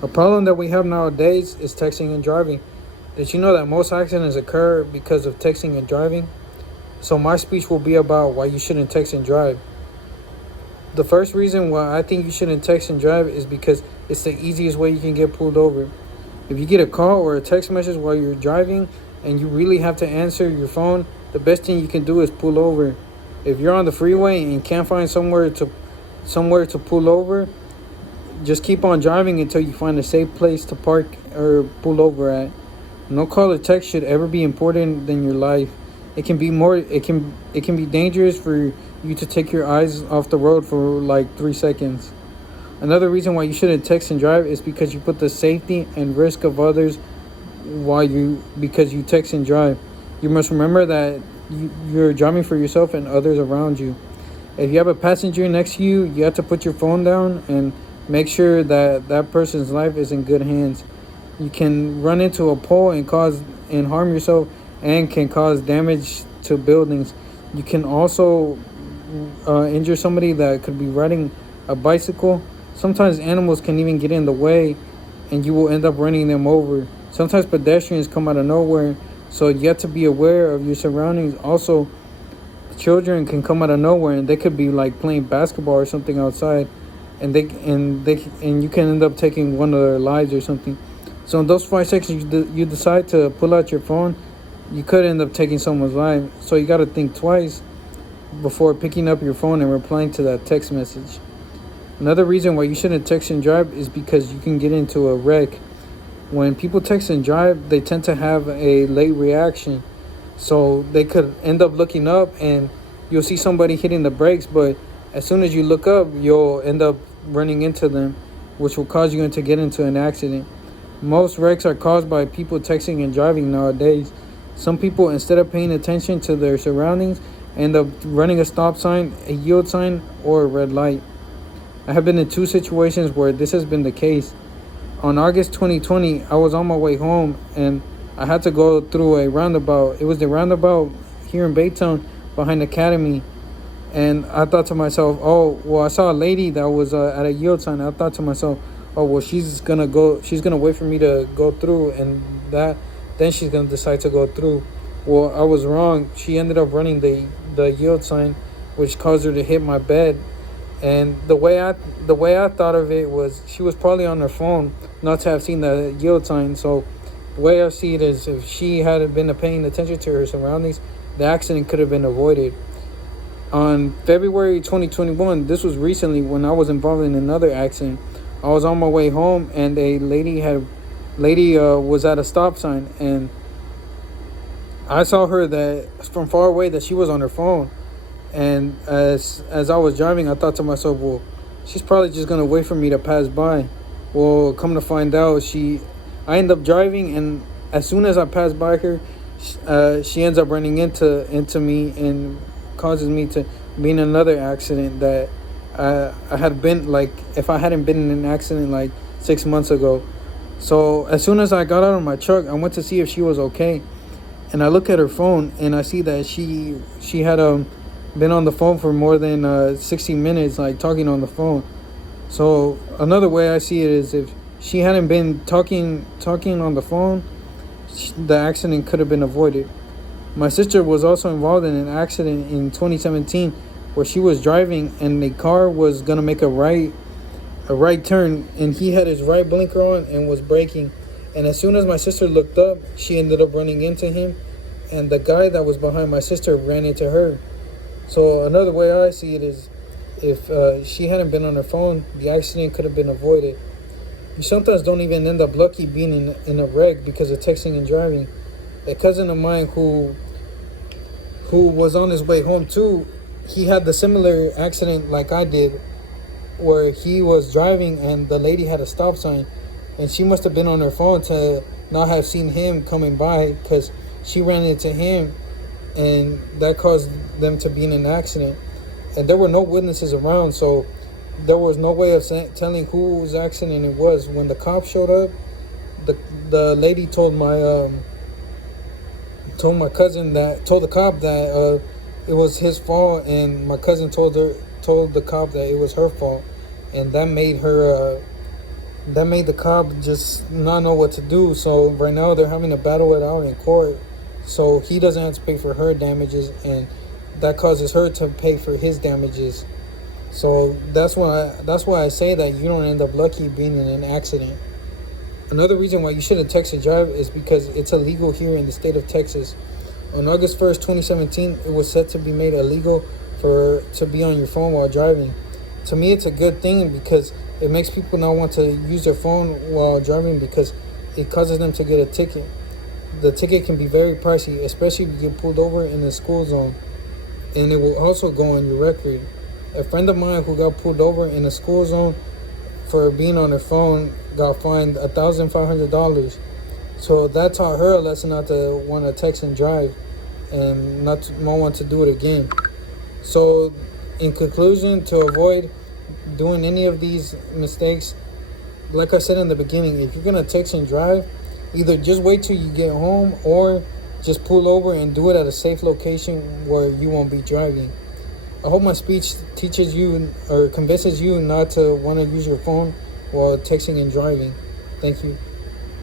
A problem that we have nowadays is texting and driving. Did you know that most accidents occur because of texting and driving? So my speech will be about why you shouldn't text and drive. The first reason why I think you shouldn't text and drive is because it's the easiest way you can get pulled over. If you get a call or a text message while you're driving and you really have to answer your phone, the best thing you can do is pull over. If you're on the freeway and can't find somewhere to pull over, just keep on driving until you find a safe place to park or pull over at. No call or text should ever be important than your life. It can be dangerous for you to take your eyes off the road for like 3 seconds. Another reason why you shouldn't text and drive is because you put the safety and risk of others while you because you text and drive. You must remember that you're driving for yourself and others around you. If you have a passenger next to you, you have to put your phone down and make sure that that person's life is in good hands. You can run into a pole and harm yourself and can cause damage to buildings. You can also injure somebody that could be riding a bicycle. Sometimes animals can even get in the way and you will end up running them over. Sometimes pedestrians come out of nowhere, so you have to be aware of your surroundings. Also, children can come out of nowhere and they could be like playing basketball or something outside, and you can end up taking one of their lives or something. So in those 5 seconds you decide to pull out your phone, you could end up taking someone's life. So you got to think twice before picking up your phone and replying to that text message. Another reason why you shouldn't text and drive is because you can get into a wreck. When people text and drive, they tend to have a late reaction. So they could end up looking up and you'll see somebody hitting the brakes, but as soon as you look up, you'll end up running into them, which will cause you to get into an accident. Most wrecks are caused by people texting and driving nowadays. Some people, instead of paying attention to their surroundings, end up running a stop sign, a yield sign, or a red light. I have been in two situations where this has been the case. On August 2020, I was on my way home and I had to go through a roundabout. It was the roundabout here in Baytown behind Academy. And I thought to myself, oh, well, I saw a lady that was at a yield sign. I thought to myself, oh, well, she's going to wait for me to go through and then she's going to decide to go through. Well, I was wrong. She ended up running the yield sign, which caused her to hit my bed. And the way I thought of it was she was probably on her phone not to have seen the yield sign. So the way I see it is if she had been paying attention to her surroundings, the accident could have been avoided. On February 2021, this was recently when I was involved in another accident. I was on my way home and a lady was at a stop sign, and I saw her that from far away that she was on her phone. And as I was driving, I thought to myself, well, she's probably just gonna wait for me to pass by. Well, come to find out, I end up driving, and as soon as I pass by her, she ends up running into me and causes me to be in another accident that I had been like if I hadn't been in an accident like 6 months ago. So as soon as I got out of my truck, I went to see if she was okay, and I look at her phone and I see that she had been on the phone for more than 60 minutes, like talking on the phone. So another way I see it is if she hadn't been talking on the phone, the accident could have been avoided. My sister was also involved in an accident in 2017 where she was driving and the car was gonna make a right turn, and he had his right blinker on and was braking. And as soon as my sister looked up, she ended up running into him, and the guy that was behind my sister ran into her. So another way I see it is if she hadn't been on her phone, the accident could have been avoided. You sometimes don't even end up lucky being in a wreck because of texting and driving. A cousin of mine who was on his way home too, he had the similar accident like I did, where he was driving and the lady had a stop sign, and she must have been on her phone to not have seen him coming by because she ran into him, and that caused them to be in an accident. And there were no witnesses around, so there was no way of telling whose accident it was. When the cops showed up, the lady told my cousin told the cop that it was his fault, and my cousin told the cop that it was her fault, and that made her that made the cop just not know what to do. So right now they're having to battle it out in court. So he doesn't have to pay for her damages, and that causes her to pay for his damages. So that's why I say that you don't end up lucky being in an accident. Another reason why you shouldn't text and drive is because it's illegal here in the state of Texas. On August 1st, 2017, it was set to be made illegal to be on your phone while driving. To me, it's a good thing because it makes people not want to use their phone while driving because it causes them to get a ticket. The ticket can be very pricey, especially if you get pulled over in the school zone, and it will also go on your record. A friend of mine who got pulled over in a school zone for being on her phone got fined $1,500. So that taught her a lesson not to want to text and drive and not want to do it again. So in conclusion, to avoid doing any of these mistakes, like I said in the beginning, if you're going to text and drive, either just wait till you get home or just pull over and do it at a safe location where you won't be driving. I hope my speech teaches you or convinces you not to want to use your phone while texting and driving. Thank you.